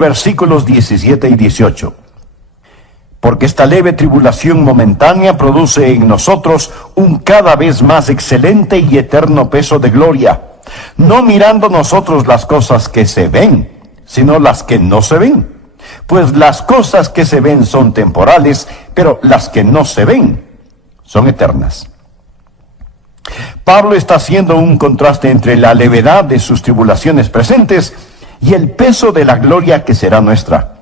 versículos 17 y 18. Porque esta leve tribulación momentánea produce en nosotros un cada vez más excelente y eterno peso de gloria, no mirando nosotros las cosas que se ven, sino las que no se ven. Pues las cosas que se ven son temporales, pero las que no se ven son eternas. Pablo está haciendo un contraste entre la levedad de sus tribulaciones presentes y el peso de la gloria que será nuestra.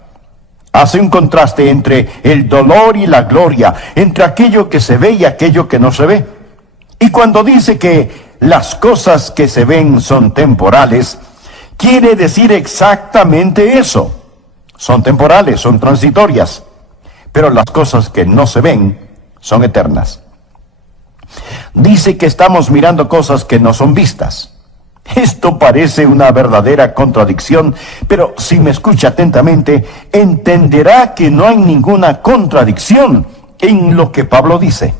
Hace un contraste entre el dolor y la gloria, entre aquello que se ve y aquello que no se ve. Y cuando dice que las cosas que se ven son temporales, quiere decir exactamente eso. Son temporales, son transitorias, pero las cosas que no se ven son eternas. Dice que estamos mirando cosas que no son vistas. Esto parece una verdadera contradicción, pero si me escucha atentamente, entenderá que no hay ninguna contradicción en lo que Pablo dice.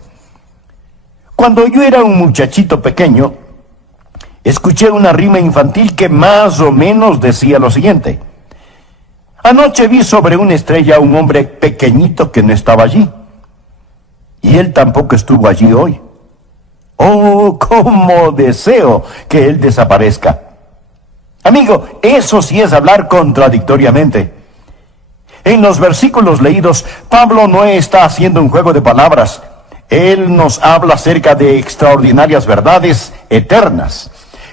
Cuando yo era un muchachito pequeño, escuché una rima infantil que más o menos decía lo siguiente: anoche vi sobre una estrella a un hombre pequeñito que no estaba allí, y él tampoco estuvo allí hoy. Oh, cómo deseo que él desaparezca. Amigo, eso sí es hablar contradictoriamente. En los versículos leídos, Pablo no está haciendo un juego de palabras. Él nos habla acerca de extraordinarias verdades eternas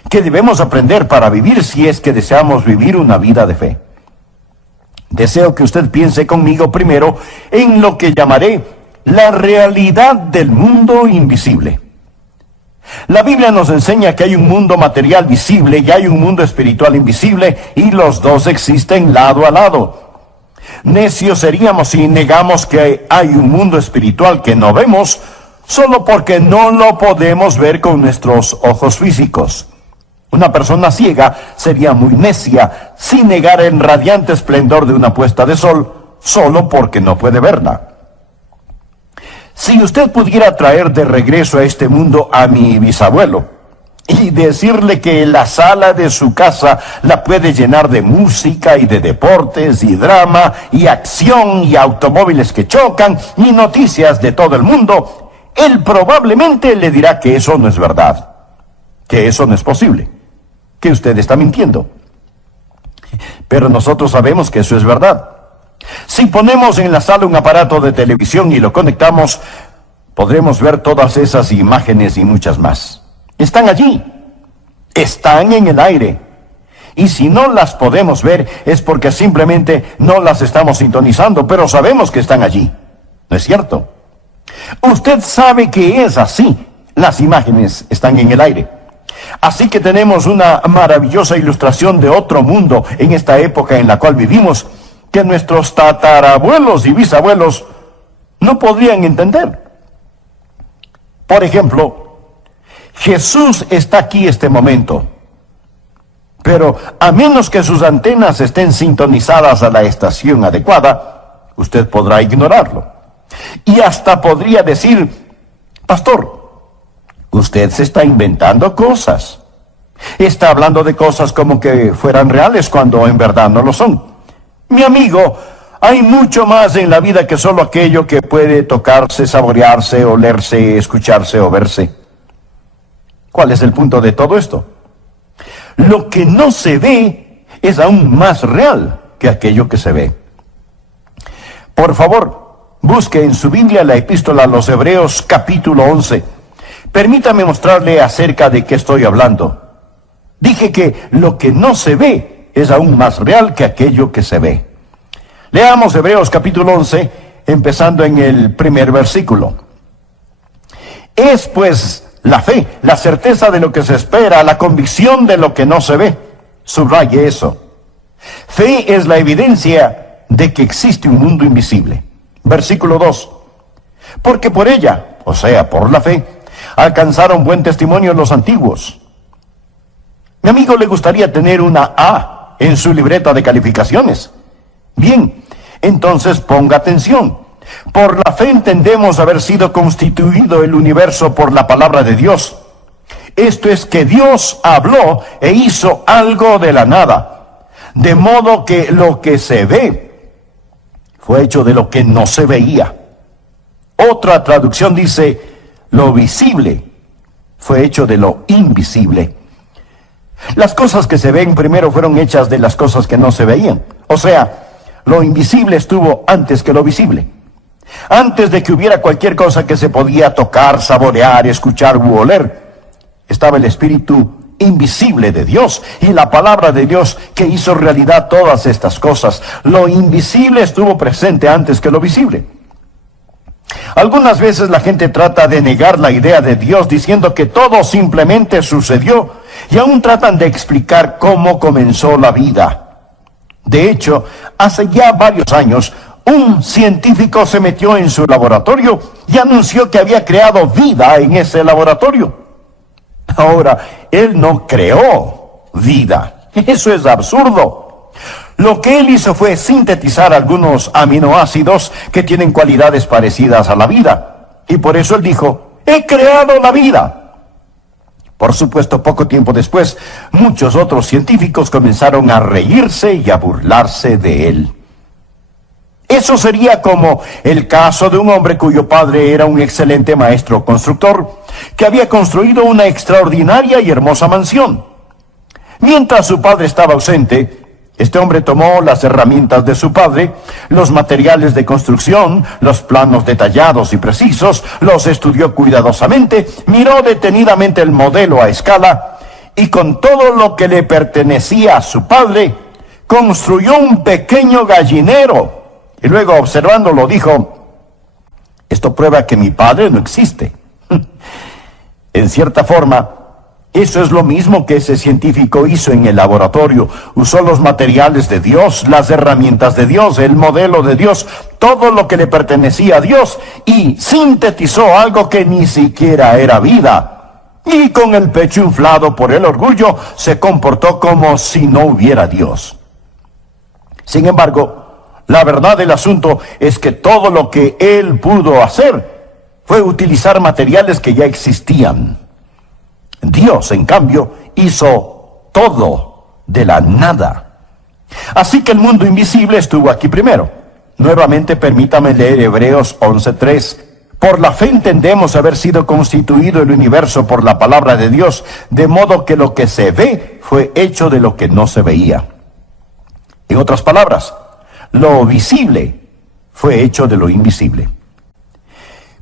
que debemos aprender para vivir si es que deseamos vivir una vida de fe. Deseo que usted piense conmigo primero en lo que llamaré la realidad del mundo invisible. La Biblia nos enseña que hay un mundo material visible y hay un mundo espiritual invisible, y los dos existen lado a lado. Necios seríamos si negamos que hay un mundo espiritual que no vemos, solo porque no lo podemos ver con nuestros ojos físicos. Una persona ciega sería muy necia si negara el radiante esplendor de una puesta de sol, solo porque no puede verla. Si usted pudiera traer de regreso a este mundo a mi bisabuelo y decirle que la sala de su casa la puede llenar de música y de deportes y drama y acción y automóviles que chocan y noticias de todo el mundo, él probablemente le dirá que eso no es verdad, que eso no es posible, que usted está mintiendo. Pero nosotros sabemos que eso es verdad. Si ponemos en la sala un aparato de televisión y lo conectamos, podremos ver todas esas imágenes y muchas más. Están allí, están en el aire. Y si no las podemos ver es porque simplemente no las estamos sintonizando, pero sabemos que están allí. ¿No es cierto? Usted sabe que es así. Las imágenes están en el aire. Así que tenemos una maravillosa ilustración de otro mundo en esta época en la cual vivimos, que nuestros tatarabuelos y bisabuelos no podrían entender. Por ejemplo, Jesús está aquí este momento, pero a menos que sus antenas estén sintonizadas a la estación adecuada, usted podrá ignorarlo. Y hasta podría decir: pastor, usted se está inventando cosas. Está hablando de cosas como que fueran reales cuando en verdad no lo son. Mi amigo, hay mucho más en la vida que solo aquello que puede tocarse, saborearse, olerse, escucharse o verse. ¿Cuál es el punto de todo esto? Lo que no se ve es aún más real que aquello que se ve. Por favor, busque en su Biblia la epístola a los Hebreos capítulo 11. Permítame mostrarle acerca de qué estoy hablando. Dije que lo que no se ve es aún más real que aquello que se ve. Leamos Hebreos capítulo 11, empezando en el primer versículo. Es pues la fe, la certeza de lo que se espera, la convicción de lo que no se ve. Subraye eso. Fe es la evidencia de que existe un mundo invisible. Versículo 2. Porque por ella, o sea, por la fe, alcanzaron buen testimonio los antiguos. Mi amigo, ¿le gustaría tener una A en su libreta de calificaciones? Bien, entonces ponga atención. Por la fe entendemos haber sido constituido el universo por la palabra de Dios. Esto es que Dios habló e hizo algo de la nada. De modo que lo que se ve fue hecho de lo que no se veía. Otra traducción dice, lo visible fue hecho de lo invisible. Las cosas que se ven primero fueron hechas de las cosas que no se veían. O sea, lo invisible estuvo antes que lo visible. Antes de que hubiera cualquier cosa que se podía tocar, saborear, escuchar u oler, estaba el Espíritu invisible de Dios y la palabra de Dios que hizo realidad todas estas cosas. Lo invisible estuvo presente antes que lo visible. Algunas veces la gente trata de negar la idea de Dios diciendo que todo simplemente sucedió y aún tratan de explicar cómo comenzó la vida. De hecho, hace ya varios años, un científico se metió en su laboratorio y anunció que había creado vida en ese laboratorio. Ahora, él no creó vida. Eso es absurdo. Lo que él hizo fue sintetizar algunos aminoácidos que tienen cualidades parecidas a la vida. Y por eso él dijo, he creado la vida. Por supuesto, poco tiempo después, muchos otros científicos comenzaron a reírse y a burlarse de él. Eso sería como el caso de un hombre cuyo padre era un excelente maestro constructor, que había construido una extraordinaria y hermosa mansión. Mientras su padre estaba ausente, este hombre tomó las herramientas de su padre, los materiales de construcción, los planos detallados y precisos, los estudió cuidadosamente, miró detenidamente el modelo a escala y con todo lo que le pertenecía a su padre, construyó un pequeño gallinero. Y luego, observándolo, dijo, esto prueba que mi padre no existe. En cierta forma, eso es lo mismo que ese científico hizo en el laboratorio. Usó los materiales de Dios, las herramientas de Dios, el modelo de Dios, todo lo que le pertenecía a Dios, y sintetizó algo que ni siquiera era vida. Y con el pecho inflado por el orgullo, se comportó como si no hubiera Dios. Sin embargo, la verdad del asunto es que todo lo que él pudo hacer fue utilizar materiales que ya existían. Dios, en cambio, hizo todo de la nada. Así que el mundo invisible estuvo aquí primero. Nuevamente permítame leer Hebreos 11:3. Por la fe entendemos haber sido constituido el universo por la palabra de Dios, de modo que lo que se ve fue hecho de lo que no se veía. En otras palabras, lo visible fue hecho de lo invisible.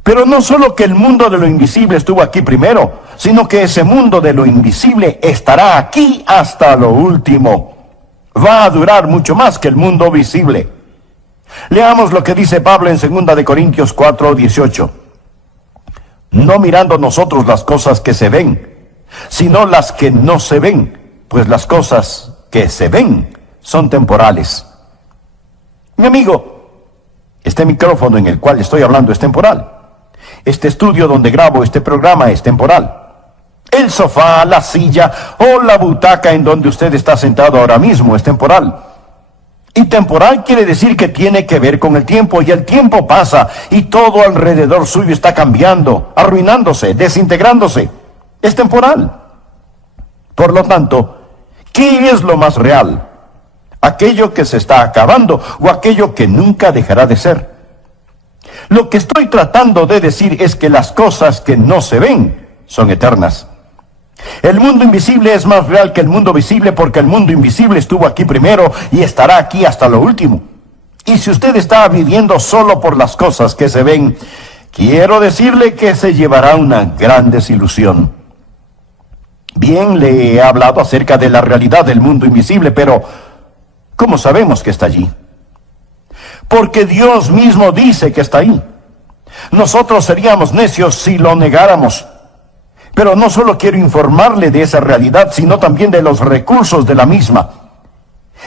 Pero no solo que el mundo de lo invisible estuvo aquí primero, sino que ese mundo de lo invisible estará aquí hasta lo último. Va a durar mucho más que el mundo visible. Leamos lo que dice Pablo en 2 de Corintios 4:18. No mirando nosotros las cosas que se ven, sino las que no se ven, pues las cosas que se ven son temporales. Mi amigo, este micrófono en el cual estoy hablando es temporal. Este estudio donde grabo este programa es temporal. El sofá, la silla o la butaca en donde usted está sentado ahora mismo es temporal. Y temporal quiere decir que tiene que ver con el tiempo, y el tiempo pasa y todo alrededor suyo está cambiando, arruinándose, desintegrándose. Es temporal. Por lo tanto, ¿qué es lo más real? ¿Aquello que se está acabando o aquello que nunca dejará de ser? Lo que estoy tratando de decir es que las cosas que no se ven son eternas. El mundo invisible es más real que el mundo visible porque el mundo invisible estuvo aquí primero y estará aquí hasta lo último. Y si usted está viviendo solo por las cosas que se ven, quiero decirle que se llevará una gran desilusión. Bien, le he hablado acerca de la realidad del mundo invisible, pero ¿cómo sabemos que está allí? Porque Dios mismo dice que está ahí. Nosotros seríamos necios si lo negáramos. Pero no solo quiero informarle de esa realidad, sino también de los recursos de la misma.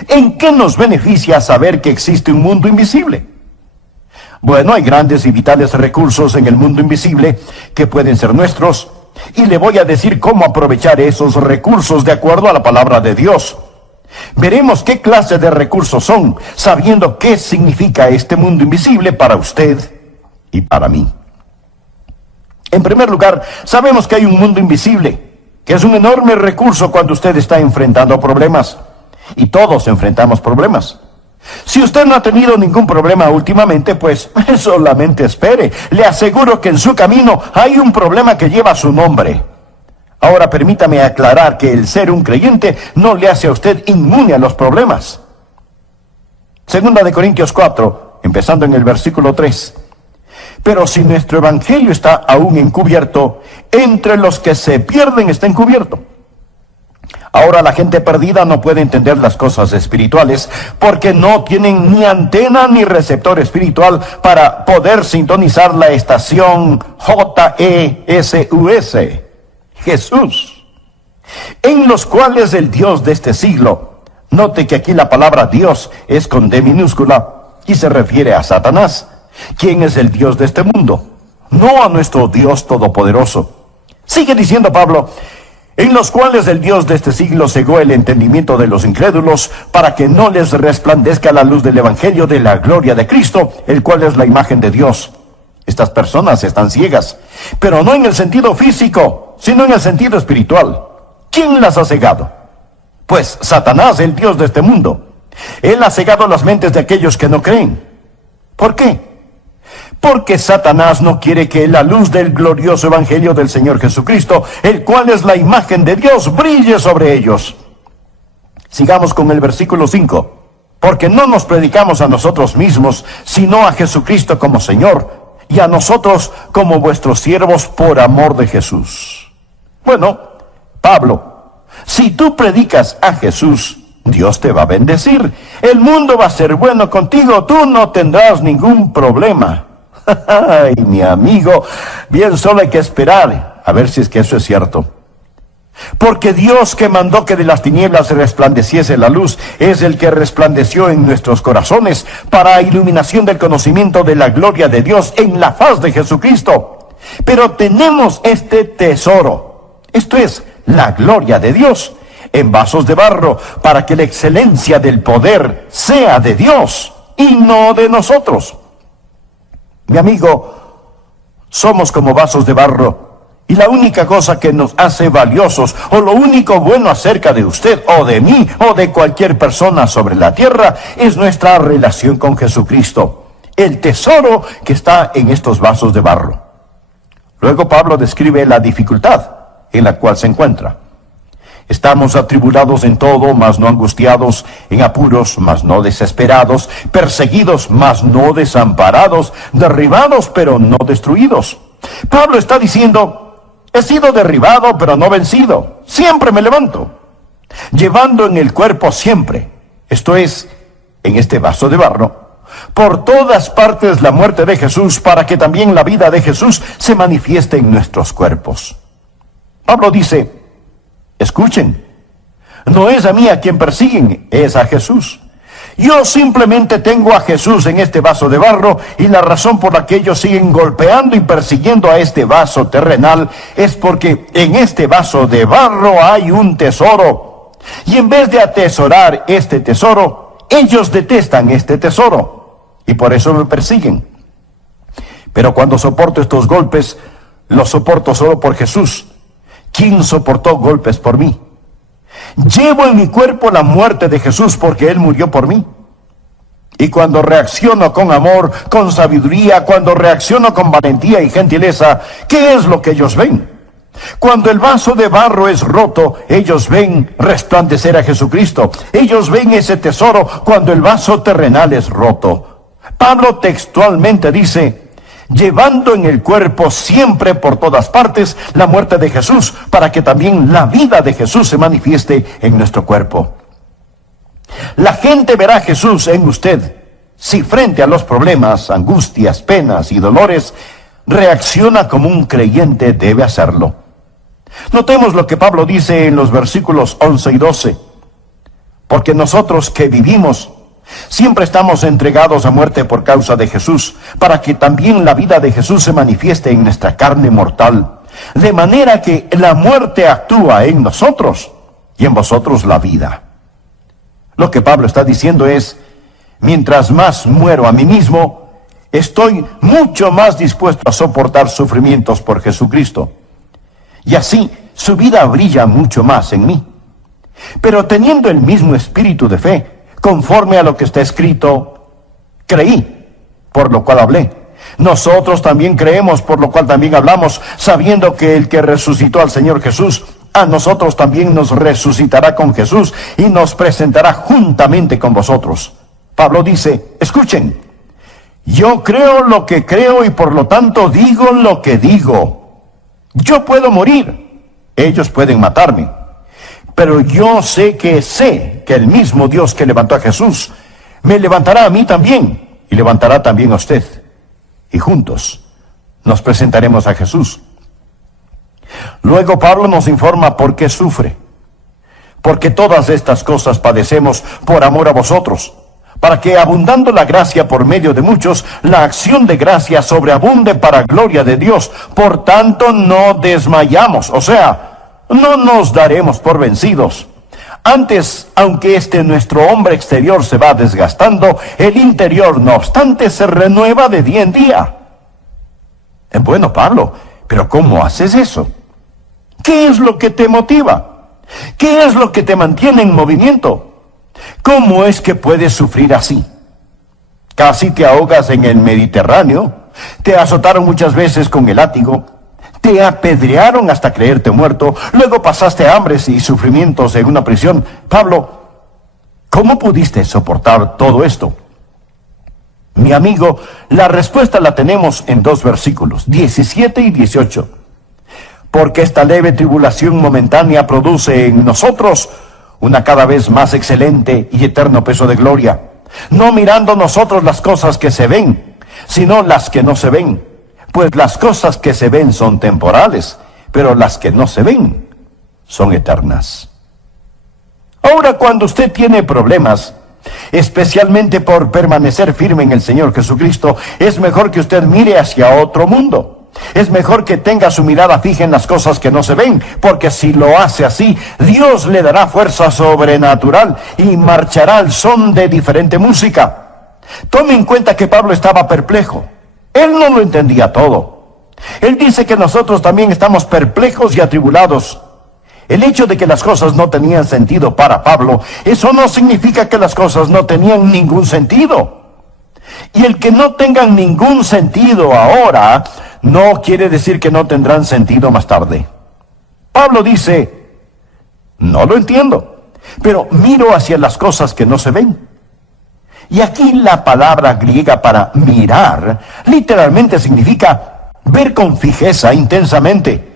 ¿En qué nos beneficia saber que existe un mundo invisible? Bueno, hay grandes y vitales recursos en el mundo invisible que pueden ser nuestros, y le voy a decir cómo aprovechar esos recursos de acuerdo a la palabra de Dios. Veremos qué clase de recursos son, sabiendo qué significa este mundo invisible para usted y para mí. En primer lugar, sabemos que hay un mundo invisible, que es un enorme recurso cuando usted está enfrentando problemas. Y todos enfrentamos problemas. Si usted no ha tenido ningún problema últimamente, pues solamente espere. Le aseguro que en su camino hay un problema que lleva su nombre. Ahora permítame aclarar que el ser un creyente no le hace a usted inmune a los problemas. Segunda de Corintios 4, empezando en el versículo 3. Pero si nuestro evangelio está aún encubierto, entre los que se pierden está encubierto. Ahora la gente perdida no puede entender las cosas espirituales porque no tienen ni antena ni receptor espiritual para poder sintonizar la estación JESUS, Jesús, en los cuales el Dios de este siglo, note que aquí la palabra Dios es con D minúscula y se refiere a Satanás, quien es el Dios de este mundo, no a nuestro Dios todopoderoso. Sigue diciendo Pablo, en los cuales el Dios de este siglo cegó el entendimiento de los incrédulos, para que no les resplandezca la luz del evangelio de la gloria de Cristo, el cual es la imagen de Dios. Estas personas están ciegas, pero no en el sentido físico, sino en el sentido espiritual. ¿Quién las ha cegado? Pues Satanás, el Dios de este mundo. Él ha cegado las mentes de aquellos que no creen. ¿Por qué? Porque Satanás no quiere que la luz del glorioso evangelio del Señor Jesucristo, el cual es la imagen de Dios, brille sobre ellos. Sigamos con el versículo 5. Porque no nos predicamos a nosotros mismos, sino a Jesucristo como Señor, y a nosotros como vuestros siervos por amor de Jesús. Bueno, Pablo, si tú predicas a Jesús, Dios te va a bendecir. El mundo va a ser bueno contigo, tú no tendrás ningún problema. Ay, mi amigo, bien solo hay que esperar a ver si es que eso es cierto. Porque Dios, que mandó que de las tinieblas resplandeciese la luz, es el que resplandeció en nuestros corazones para iluminación del conocimiento de la gloria de Dios en la faz de Jesucristo. Pero tenemos este tesoro, esto es, la gloria de Dios, en vasos de barro, para que la excelencia del poder sea de Dios y no de nosotros. Mi amigo, somos como vasos de barro, y la única cosa que nos hace valiosos, o lo único bueno acerca de usted, o de mí, o de cualquier persona sobre la tierra, es nuestra relación con Jesucristo, el tesoro que está en estos vasos de barro. Luego Pablo describe la dificultad en la cual se encuentra. Estamos atribulados en todo, mas no angustiados, en apuros, mas no desesperados, perseguidos, mas no desamparados, derribados, pero no destruidos. Pablo está diciendo, he sido derribado, pero no vencido. Siempre me levanto, llevando en el cuerpo siempre, esto es, en este vaso de barro, por todas partes la muerte de Jesús, para que también la vida de Jesús se manifieste en nuestros cuerpos. Pablo dice, escuchen, no es a mí a quien persiguen, es a Jesús. Yo simplemente tengo a Jesús en este vaso de barro, y la razón por la que ellos siguen golpeando y persiguiendo a este vaso terrenal es porque en este vaso de barro hay un tesoro. Y en vez de atesorar este tesoro, ellos detestan este tesoro, y por eso me persiguen. Pero cuando soporto estos golpes, los soporto solo por Jesús, quien soportó golpes por mí. Llevo en mi cuerpo la muerte de Jesús porque Él murió por mí. Y cuando reacciono con amor, con sabiduría, cuando reacciono con valentía y gentileza, ¿qué es lo que ellos ven? Cuando el vaso de barro es roto, ellos ven resplandecer a Jesucristo. Ellos ven ese tesoro cuando el vaso terrenal es roto. Pablo textualmente dice, llevando en el cuerpo siempre por todas partes la muerte de Jesús, para que también la vida de Jesús se manifieste en nuestro cuerpo. La gente verá a Jesús en usted si frente a los problemas, angustias, penas y dolores reacciona como un creyente debe hacerlo. Notemos lo que Pablo dice en los versículos 11 y 12. Porque nosotros que vivimos siempre estamos entregados a muerte por causa de Jesús, para que también la vida de Jesús se manifieste en nuestra carne mortal, de manera que la muerte actúa en nosotros y en vosotros la vida. Lo que Pablo está diciendo es, mientras más muero a mí mismo, estoy mucho más dispuesto a soportar sufrimientos por Jesucristo. Y así su vida brilla mucho más en mí. Pero teniendo el mismo espíritu de fe, conforme a lo que está escrito, creí, por lo cual hablé. Nosotros también creemos, por lo cual también hablamos, sabiendo que el que resucitó al Señor Jesús, a nosotros también nos resucitará con Jesús y nos presentará juntamente con vosotros. Pablo dice, escuchen, yo creo lo que creo y por lo tanto digo lo que digo. Yo puedo morir, ellos pueden matarme, pero yo sé que el mismo Dios que levantó a Jesús me levantará a mí también y levantará también a usted. Y juntos nos presentaremos a Jesús. Luego Pablo nos informa por qué sufre. Porque todas estas cosas padecemos por amor a vosotros, para que abundando la gracia por medio de muchos, la acción de gracia sobreabunde para gloria de Dios. Por tanto no desmayamos, o sea, no nos daremos por vencidos. Antes, aunque nuestro hombre exterior se va desgastando, el interior, no obstante, se renueva de día en día. Bueno, Pablo, pero ¿cómo haces eso? ¿Qué es lo que te motiva? ¿Qué es lo que te mantiene en movimiento? ¿Cómo es que puedes sufrir así? Casi te ahogas en el Mediterráneo, te azotaron muchas veces con el látigo, te apedrearon hasta creerte muerto, luego pasaste hambres y sufrimientos en una prisión. Pablo, ¿cómo pudiste soportar todo esto? Mi amigo, la respuesta la tenemos en 2 versículos, 17 y 18. Porque esta leve tribulación momentánea produce en nosotros una cada vez más excelente y eterno peso de gloria, no mirando nosotros las cosas que se ven, sino las que no se ven. Pues las cosas que se ven son temporales, pero las que no se ven son eternas. Ahora, cuando usted tiene problemas, especialmente por permanecer firme en el Señor Jesucristo, es mejor que usted mire hacia otro mundo. Es mejor que tenga su mirada fija en las cosas que no se ven, porque si lo hace así, Dios le dará fuerza sobrenatural y marchará al son de diferente música. Tome en cuenta que Pablo estaba perplejo. Él no lo entendía todo. Él dice que nosotros también estamos perplejos y atribulados. El hecho de que las cosas no tenían sentido para Pablo, eso no significa que las cosas no tenían ningún sentido. Y el que no tengan ningún sentido ahora, no quiere decir que no tendrán sentido más tarde. Pablo dice, no lo entiendo, pero miro hacia las cosas que no se ven. Y aquí la palabra griega para mirar literalmente significa ver con fijeza, intensamente.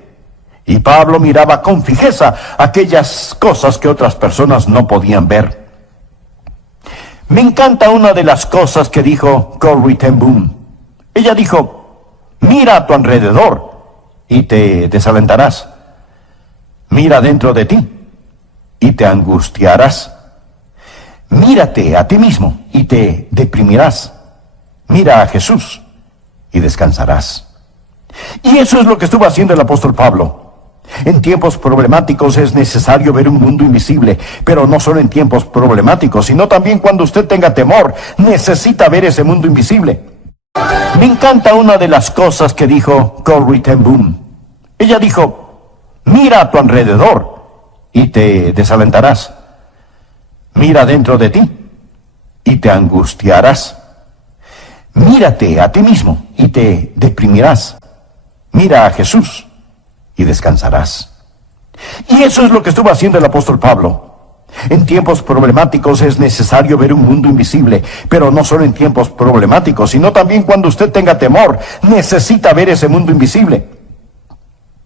Y Pablo miraba con fijeza aquellas cosas que otras personas no podían ver. Me encanta una de las cosas que dijo Corrie ten Boom. Ella dijo, mira a tu alrededor y te desalentarás. Mira dentro de ti y te angustiarás. Mírate a ti mismo y te deprimirás. Mira a Jesús y descansarás. Y eso es lo que estuvo haciendo el apóstol Pablo. En tiempos problemáticos es necesario ver un mundo invisible, pero no solo en tiempos problemáticos, sino también cuando usted tenga temor, necesita ver ese mundo invisible. Me encanta una de las cosas que dijo Corrie ten Boom. Ella dijo, mira a tu alrededor y te desalentarás. Mira dentro de ti y te angustiarás. Mírate a ti mismo y te deprimirás. Mira a Jesús y descansarás. Y eso es lo que estuvo haciendo el apóstol Pablo. En tiempos problemáticos es necesario ver un mundo invisible, pero no solo en tiempos problemáticos, sino también cuando usted tenga temor, necesita ver ese mundo invisible.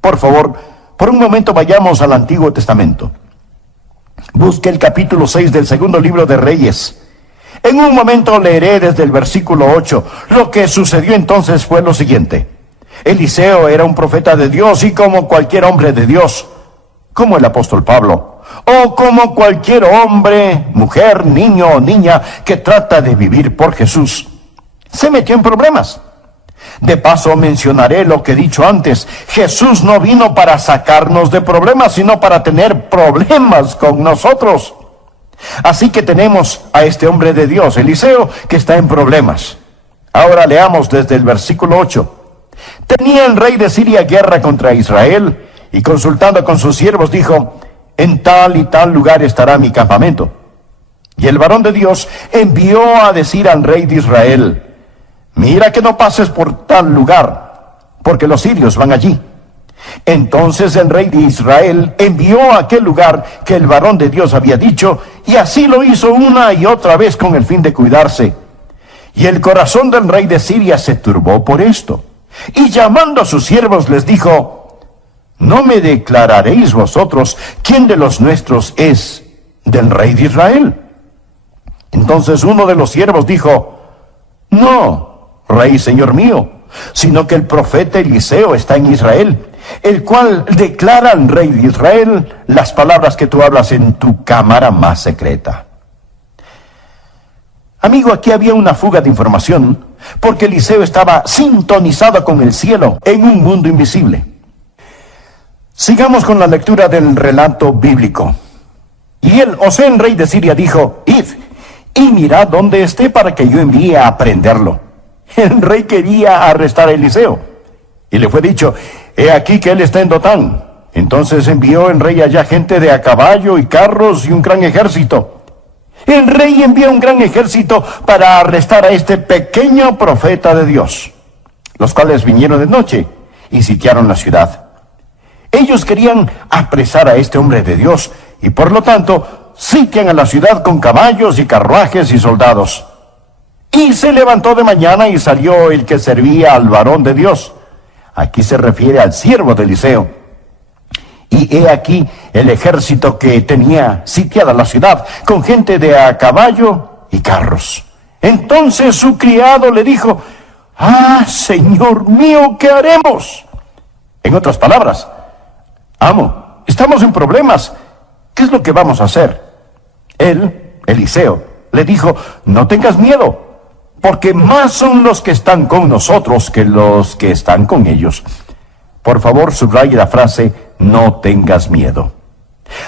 Por favor, por un momento vayamos al Antiguo Testamento. Busque el capítulo 6 del segundo libro de Reyes. En un momento leeré desde el versículo 8. Lo que sucedió entonces fue lo siguiente. Eliseo era un profeta de Dios y como cualquier hombre de Dios, como el apóstol Pablo, o como cualquier hombre, mujer, niño o niña que trata de vivir por Jesús, se metió en problemas. De paso mencionaré lo que he dicho antes. Jesús no vino para sacarnos de problemas, sino para tener problemas con nosotros. Así que tenemos a este hombre de Dios, Eliseo, que está en problemas. Ahora leamos desde el versículo 8. Tenía el rey de Siria guerra contra Israel, y consultando con sus siervos dijo, en tal y tal lugar estará mi campamento. Y el varón de Dios envió a decir al rey de Israel: mira que no pases por tal lugar, porque los sirios van allí. Entonces el rey de Israel envió a aquel lugar que el varón de Dios había dicho, y así lo hizo una y otra vez con el fin de cuidarse. Y el corazón del rey de Siria se turbó por esto, y llamando a sus siervos les dijo: ¿no me declararéis vosotros quién de los nuestros es del rey de Israel? Entonces uno de los siervos dijo: no, rey señor mío, sino que el profeta Eliseo está en Israel, el cual declara al rey de Israel las palabras que tú hablas en tu cámara más secreta. Amigo, aquí había una fuga de información, porque Eliseo estaba sintonizado con el cielo en un mundo invisible. Sigamos con la lectura del relato bíblico. Y él, Osén, rey de Siria, dijo: id y mirad dónde esté para que yo envíe a prenderlo. El rey quería arrestar a Eliseo, y le fue dicho: he aquí que él está en Dotán. Entonces envió el rey allá gente de a caballo y carros y un gran ejército. El rey envió un gran ejército para arrestar a este pequeño profeta de Dios, los cuales vinieron de noche y sitiaron la ciudad. Ellos querían apresar a este hombre de Dios, y por lo tanto sitian a la ciudad con caballos y carruajes y soldados. Y se levantó de mañana y salió el que servía al varón de Dios. Aquí se refiere al siervo de Eliseo. Y he aquí el ejército que tenía sitiada la ciudad, con gente de a caballo y carros. Entonces su criado le dijo: ah, señor mío, ¿qué haremos? En otras palabras: amo, estamos en problemas, ¿qué es lo que vamos a hacer? Él, Eliseo, le dijo: no tengas miedo, porque más son los que están con nosotros que los que están con ellos. Por favor, subraye la frase: no tengas miedo.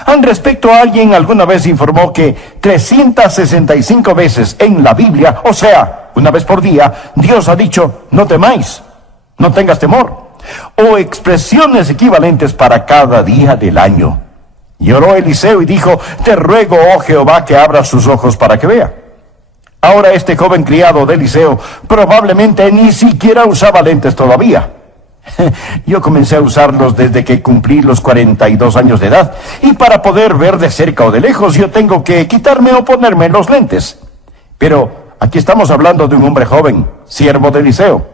Al respecto, alguien alguna vez informó que 365 veces en la Biblia, o sea, una vez por día, Dios ha dicho: no temáis, no tengas temor, o expresiones equivalentes para cada día del año. Y oró Eliseo y dijo: te ruego, oh Jehová, que abra sus ojos para que vea. Ahora este joven criado de Eliseo probablemente ni siquiera usaba lentes todavía. Yo comencé a usarlos desde que cumplí los 42 años de edad, y para poder ver de cerca o de lejos yo tengo que quitarme o ponerme los lentes. Pero aquí estamos hablando de un hombre joven, siervo de Eliseo.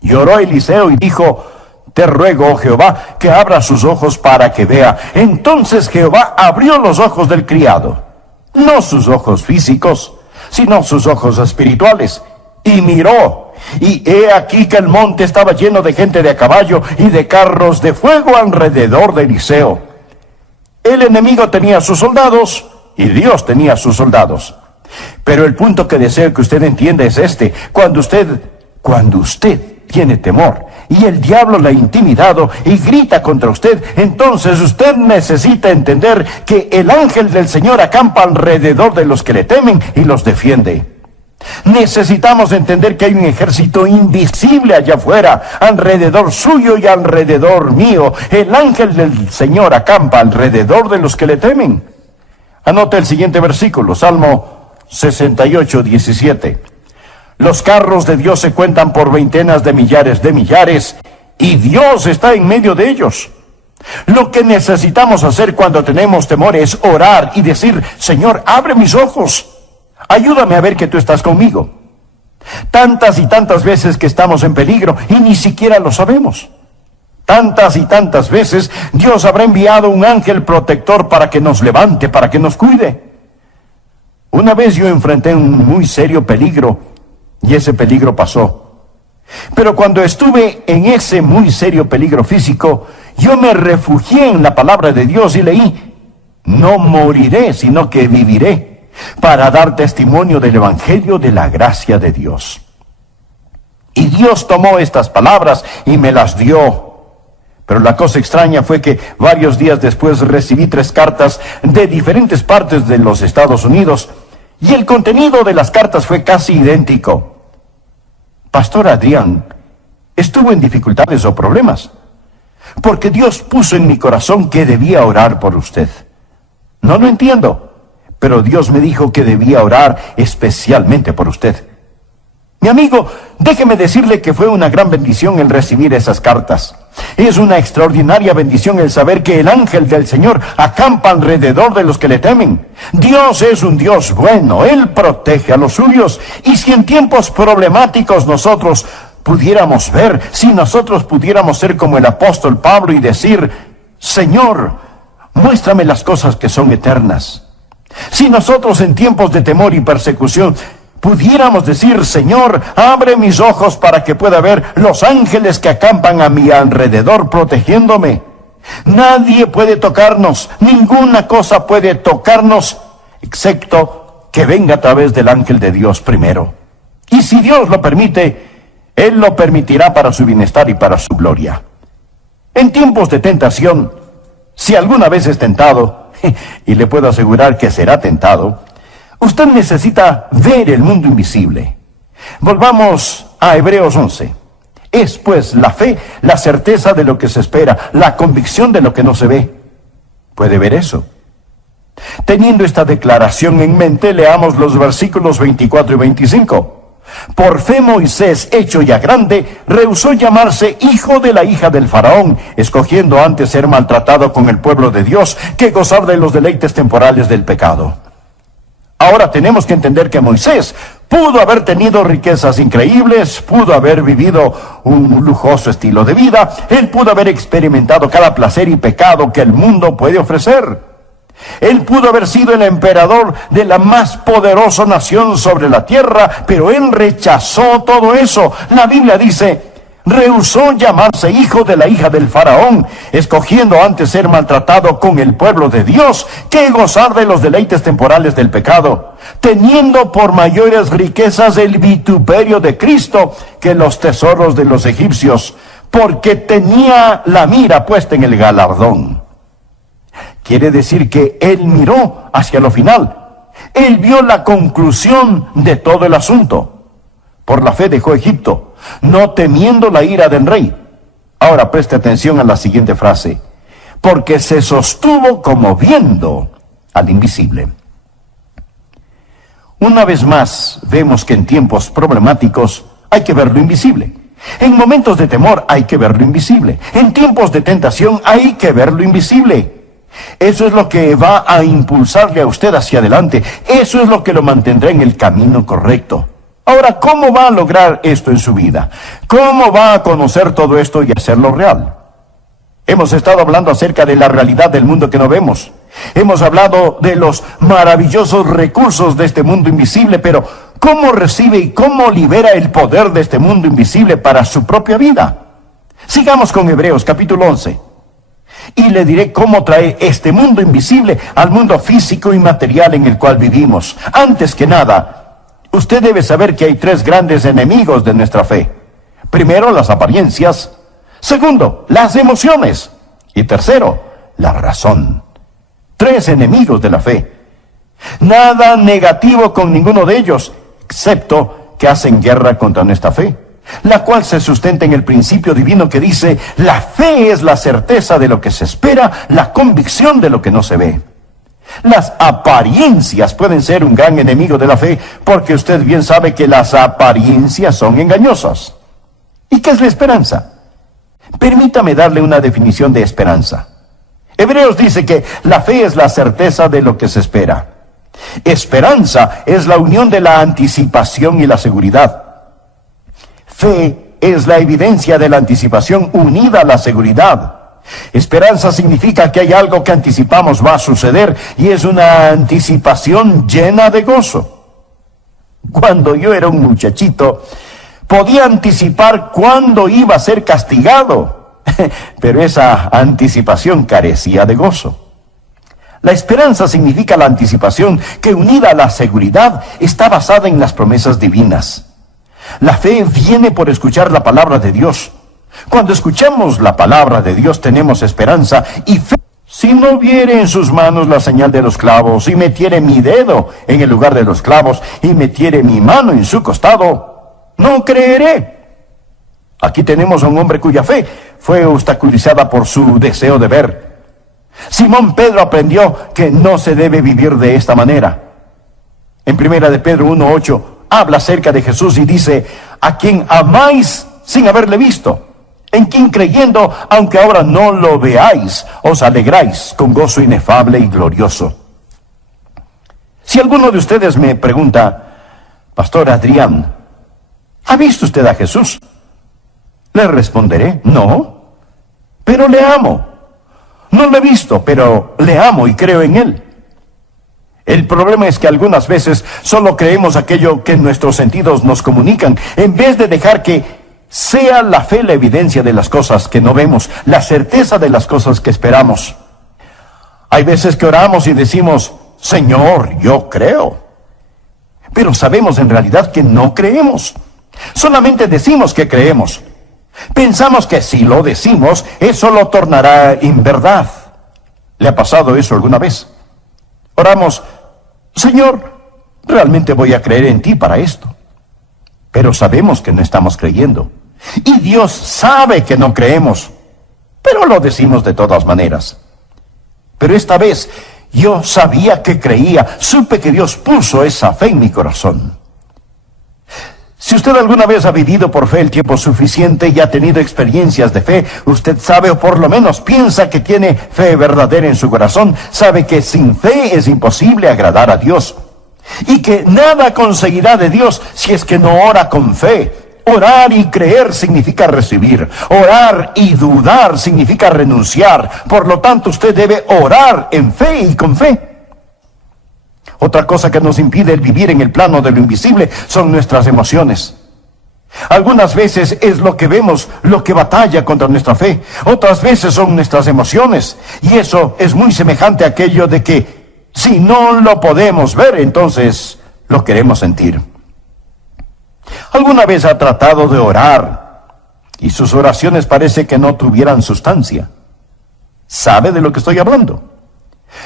Y oró Eliseo y dijo: te ruego, oh Jehová, que abra sus ojos para que vea. Entonces Jehová abrió los ojos del criado, no sus ojos físicos, sino sus ojos espirituales, y miró. Y he aquí que el monte estaba lleno de gente de a caballo y de carros de fuego alrededor de Eliseo. El enemigo tenía sus soldados y Dios tenía sus soldados. Pero el punto que deseo que usted entienda es este: cuando usted tiene temor y el diablo la ha intimidado y grita contra usted, entonces usted necesita entender que el ángel del Señor acampa alrededor de los que le temen y los defiende. Necesitamos entender que hay un ejército invisible allá afuera, alrededor suyo y alrededor mío. El ángel del Señor acampa alrededor de los que le temen. Anota el siguiente versículo, Salmo 68, 17. Los carros de Dios se cuentan por veintenas de millares, y Dios está en medio de ellos. Lo que necesitamos hacer cuando tenemos temor es orar y decir: Señor, abre mis ojos. Ayúdame a ver que tú estás conmigo. Tantas y tantas veces que estamos en peligro y ni siquiera lo sabemos. Tantas y tantas veces Dios habrá enviado un ángel protector para que nos levante, para que nos cuide. Una vez yo enfrenté un muy serio peligro y ese peligro pasó. Pero cuando estuve en ese muy serio peligro físico, yo me refugié en la palabra de Dios y leí: no moriré, sino que viviré, para dar testimonio del evangelio de la gracia de Dios. Y Dios tomó estas palabras y me las dio. Pero la cosa extraña fue que varios días después recibí 3 cartas de diferentes partes de los Estados Unidos, y el contenido de las cartas fue casi idéntico. Pastor Adrián, ¿estuvo en dificultades o problemas? porque Dios puso en mi corazón que debía orar por usted. No lo entiendo, pero Dios me dijo que debía orar especialmente por usted. Mi amigo, déjeme decirle que fue una gran bendición el recibir esas cartas. Es una extraordinaria bendición el saber que el ángel del Señor acampa alrededor de los que le temen. Dios es un Dios bueno, Él protege a los suyos. Y si en tiempos problemáticos nosotros pudiéramos ver, si nosotros pudiéramos ser como el apóstol Pablo y decir: Señor, muéstrame las cosas que son eternas. Si nosotros en tiempos de temor y persecución pudiéramos decir: Señor, abre mis ojos para que pueda ver los ángeles que acampan a mi alrededor protegiéndome. Nadie puede tocarnos, ninguna cosa puede tocarnos, excepto que venga a través del ángel de Dios primero. Y si Dios lo permite, Él lo permitirá para su bienestar y para su gloria. En tiempos de tentación, si alguna vez es tentado, y le puedo asegurar que será tentado, usted necesita ver el mundo invisible. Volvamos a Hebreos 11. Es pues la fe, la certeza de lo que se espera, la convicción de lo que no se ve. ¿Puede ver eso? Teniendo esta declaración en mente, leamos los versículos 24 y 25. Por fe Moisés, hecho ya grande, rehusó llamarse hijo de la hija del faraón, escogiendo antes ser maltratado con el pueblo de Dios que gozar de los deleites temporales del pecado. Ahora tenemos que entender que Moisés pudo haber tenido riquezas increíbles, pudo haber vivido un lujoso estilo de vida, él pudo haber experimentado cada placer y pecado que el mundo puede ofrecer. Él pudo haber sido el emperador de la más poderosa nación sobre la tierra, pero él rechazó todo eso. La Biblia dice: rehusó llamarse hijo de la hija del faraón, escogiendo antes ser maltratado con el pueblo de Dios que gozar de los deleites temporales del pecado, teniendo por mayores riquezas el vituperio de Cristo que los tesoros de los egipcios, porque tenía la mira puesta en el galardón. Quiere decir que él miró hacia lo final. Él vio la conclusión de todo el asunto. Por la fe dejó Egipto, no temiendo la ira del rey. Ahora preste atención a la siguiente frase: porque se sostuvo como viendo al invisible. Una vez más, vemos que en tiempos problemáticos hay que ver lo invisible. En momentos de temor hay que ver lo invisible. En tiempos de tentación hay que ver lo invisible. Eso es lo que va a impulsarle a usted hacia adelante. Eso es lo que lo mantendrá en el camino correcto. Ahora, ¿cómo va a lograr esto en su vida? ¿Cómo va a conocer todo esto y hacerlo real? Hemos estado hablando acerca de la realidad del mundo que no vemos. Hemos hablado de los maravillosos recursos de este mundo invisible, pero ¿cómo recibe y cómo libera el poder de este mundo invisible para su propia vida? Sigamos con Hebreos capítulo 11. Y le diré cómo trae este mundo invisible al mundo físico y material en el cual vivimos. Antes que nada, usted debe saber que hay tres grandes enemigos de nuestra fe. Primero, las apariencias. Segundo, las emociones. Y tercero, la razón. Tres enemigos de la fe. Nada negativo con ninguno de ellos, excepto que hacen guerra contra nuestra fe, la cual se sustenta en el principio divino que dice: la fe es la certeza de lo que se espera, la convicción de lo que no se ve. Las apariencias pueden ser un gran enemigo de la fe, porque usted bien sabe que las apariencias son engañosas. ¿Y qué es la esperanza? Permítame darle una definición de esperanza. Hebreos dice que la fe es la certeza de lo que se espera. Esperanza es la unión de la anticipación y la seguridad. Fe es la evidencia de la anticipación unida a la seguridad. Esperanza significa que hay algo que anticipamos va a suceder y es una anticipación llena de gozo. Cuando yo era un muchachito, podía anticipar cuándo iba a ser castigado, pero esa anticipación carecía de gozo. La esperanza significa la anticipación que, unida a la seguridad, está basada en las promesas divinas. La fe viene por escuchar la palabra de Dios. Cuando escuchamos la palabra de Dios tenemos esperanza y fe. Si no viere en sus manos la señal de los clavos, y metiere mi dedo en el lugar de los clavos, y metiere mi mano en su costado, no creeré. Aquí tenemos a un hombre cuya fe fue obstaculizada por su deseo de ver. Simón Pedro aprendió que no se debe vivir de esta manera. En 1 de Pedro 1:8 habla acerca de Jesús y dice: a quien amáis sin haberle visto, en quien creyendo, aunque ahora no lo veáis, os alegráis con gozo inefable y glorioso. Si alguno de ustedes me pregunta: Pastor Adrián, ¿ha visto usted a Jesús? Le responderé: no, pero le amo. No lo he visto, pero le amo y creo en él. El problema es que algunas veces solo creemos aquello que nuestros sentidos nos comunican, en vez de dejar que sea la fe la evidencia de las cosas que no vemos, la certeza de las cosas que esperamos. Hay veces que oramos y decimos: Señor, yo creo. Pero sabemos en realidad que no creemos. Solamente decimos que creemos. Pensamos que si lo decimos, eso lo tornará en verdad. ¿Le ha pasado eso alguna vez? Oramos: Señor, realmente voy a creer en ti para esto. Pero sabemos que no estamos creyendo. Y Dios sabe que no creemos, pero lo decimos de todas maneras. Pero esta vez yo sabía que creía, supe que Dios puso esa fe en mi corazón. Si usted alguna vez ha vivido por fe el tiempo suficiente y ha tenido experiencias de fe, usted sabe, o por lo menos piensa que tiene fe verdadera en su corazón, sabe que sin fe es imposible agradar a Dios. Y que nada conseguirá de Dios si es que no ora con fe. Orar y creer significa recibir. Orar y dudar significa renunciar. Por lo tanto, usted debe orar en fe y con fe. Otra cosa que nos impide el vivir en el plano de lo invisible son nuestras emociones. Algunas veces es lo que vemos lo que batalla contra nuestra fe. Otras veces son nuestras emociones. Y eso es muy semejante a aquello de que si no lo podemos ver, entonces lo queremos sentir. ¿Alguna vez ha tratado de orar y sus oraciones parece que no tuvieran sustancia? ¿Sabe de lo que estoy hablando?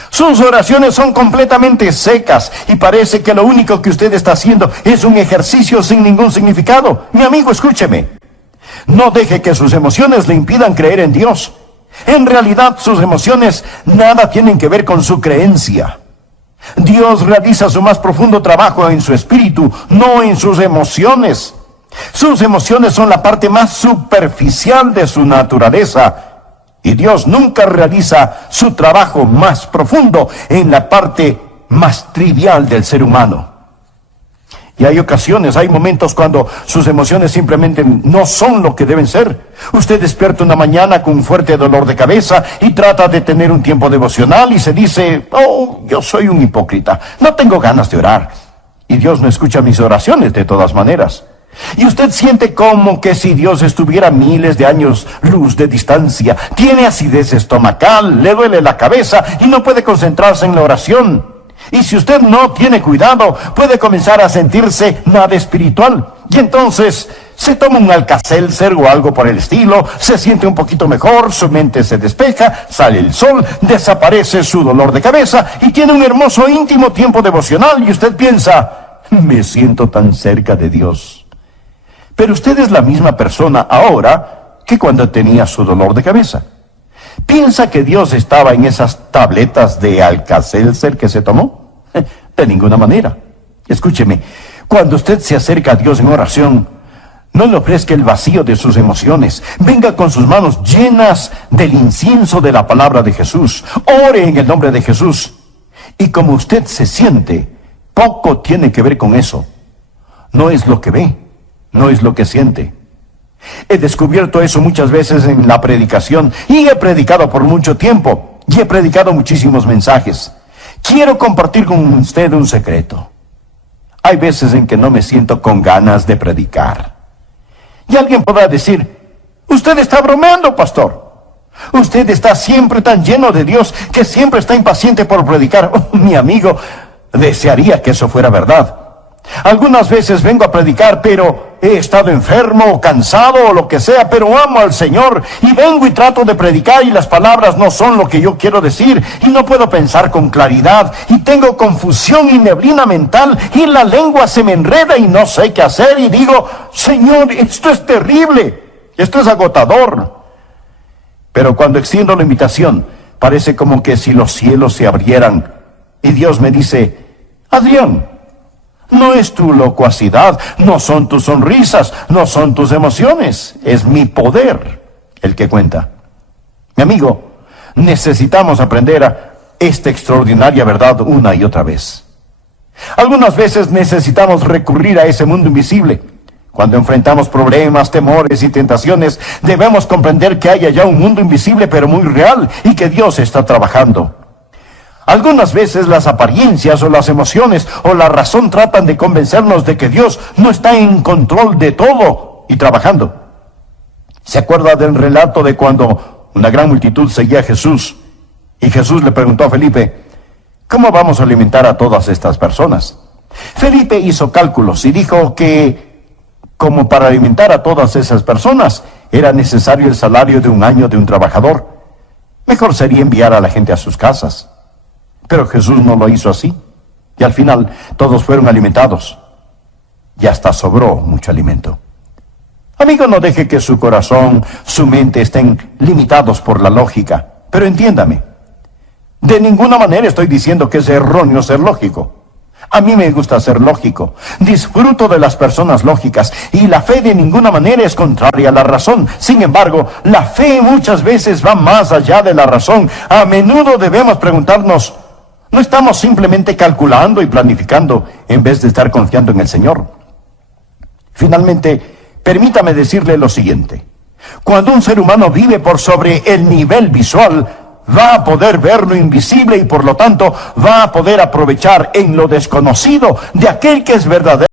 Sus oraciones son completamente secas y parece que lo único que usted está haciendo es un ejercicio sin ningún significado. Mi amigo, escúcheme. No deje que sus emociones le impidan creer en Dios. En realidad, sus emociones nada tienen que ver con su creencia. Dios realiza su más profundo trabajo en su espíritu, no en sus emociones. Sus emociones son la parte más superficial de su naturaleza. Y Dios nunca realiza su trabajo más profundo en la parte más trivial del ser humano. Y hay ocasiones, hay momentos cuando sus emociones simplemente no son lo que deben ser. Usted despierta una mañana con un fuerte dolor de cabeza y trata de tener un tiempo devocional y se dice: oh, yo soy un hipócrita, no tengo ganas de orar. Y Dios no escucha mis oraciones de todas maneras. Y usted siente como que si Dios estuviera miles de años luz de distancia. Tiene acidez estomacal, le duele la cabeza y no puede concentrarse en la oración. Y si usted no tiene cuidado, puede comenzar a sentirse nada espiritual. Y entonces se toma un Alka-Seltzer o algo por el estilo, se siente un poquito mejor, su mente se despeja, sale el sol, desaparece su dolor de cabeza y tiene un hermoso íntimo tiempo devocional. Y usted piensa: me siento tan cerca de Dios. Pero usted es la misma persona ahora que cuando tenía su dolor de cabeza. ¿Piensa que Dios estaba en esas tabletas de Alka-Seltzer que se tomó? De ninguna manera. Escúcheme, cuando usted se acerca a Dios en oración, no le ofrezca el vacío de sus emociones. Venga con sus manos llenas del incienso de la palabra de Jesús. Ore en el nombre de Jesús. Y como usted se siente, poco tiene que ver con eso. No es lo que ve. No es lo que siente. He descubierto eso muchas veces en la predicación y he predicado por mucho tiempo y he predicado muchísimos mensajes. Quiero compartir con usted un secreto. Hay veces en que no me siento con ganas de predicar. Y alguien podrá decir: usted está bromeando, pastor. Usted está siempre tan lleno de Dios que siempre está impaciente por predicar. Oh, mi amigo, desearía que eso fuera verdad. Algunas veces vengo a predicar, pero he estado enfermo o cansado o lo que sea, pero amo al Señor y vengo y trato de predicar y las palabras no son lo que yo quiero decir y no puedo pensar con claridad y tengo confusión y neblina mental y la lengua se me enreda y no sé qué hacer y digo: Señor, esto es terrible, esto es agotador. Pero cuando extiendo la invitación, parece como que si los cielos se abrieran y Dios me dice: Adrián, no es tu locuacidad, no son tus sonrisas, no son tus emociones, es mi poder el que cuenta. Mi amigo, necesitamos aprender a esta extraordinaria verdad una y otra vez. Algunas veces necesitamos recurrir a ese mundo invisible. Cuando enfrentamos problemas, temores y tentaciones, debemos comprender que hay allá un mundo invisible pero muy real y que Dios está trabajando. Algunas veces las apariencias o las emociones o la razón tratan de convencernos de que Dios no está en control de todo y trabajando. ¿Se acuerda del relato de cuando una gran multitud seguía a Jesús y Jesús le preguntó a Felipe: ¿cómo vamos a alimentar a todas estas personas? Felipe hizo cálculos y dijo que, como para alimentar a todas esas personas, era necesario el salario de un año de un trabajador. Mejor sería enviar a la gente a sus casas. Pero Jesús no lo hizo así, y al final todos fueron alimentados, y hasta sobró mucho alimento. Amigo, no deje que su corazón, su mente estén limitados por la lógica, pero entiéndame, de ninguna manera estoy diciendo que es erróneo ser lógico. A mí me gusta ser lógico, disfruto de las personas lógicas, y la fe de ninguna manera es contraria a la razón. Sin embargo, la fe muchas veces va más allá de la razón. A menudo debemos preguntarnos: ¿no estamos simplemente calculando y planificando en vez de estar confiando en el Señor? Finalmente, permítame decirle lo siguiente: cuando un ser humano vive por sobre el nivel visual, va a poder ver lo invisible y por lo tanto va a poder aprovechar en lo desconocido de aquel que es verdadero.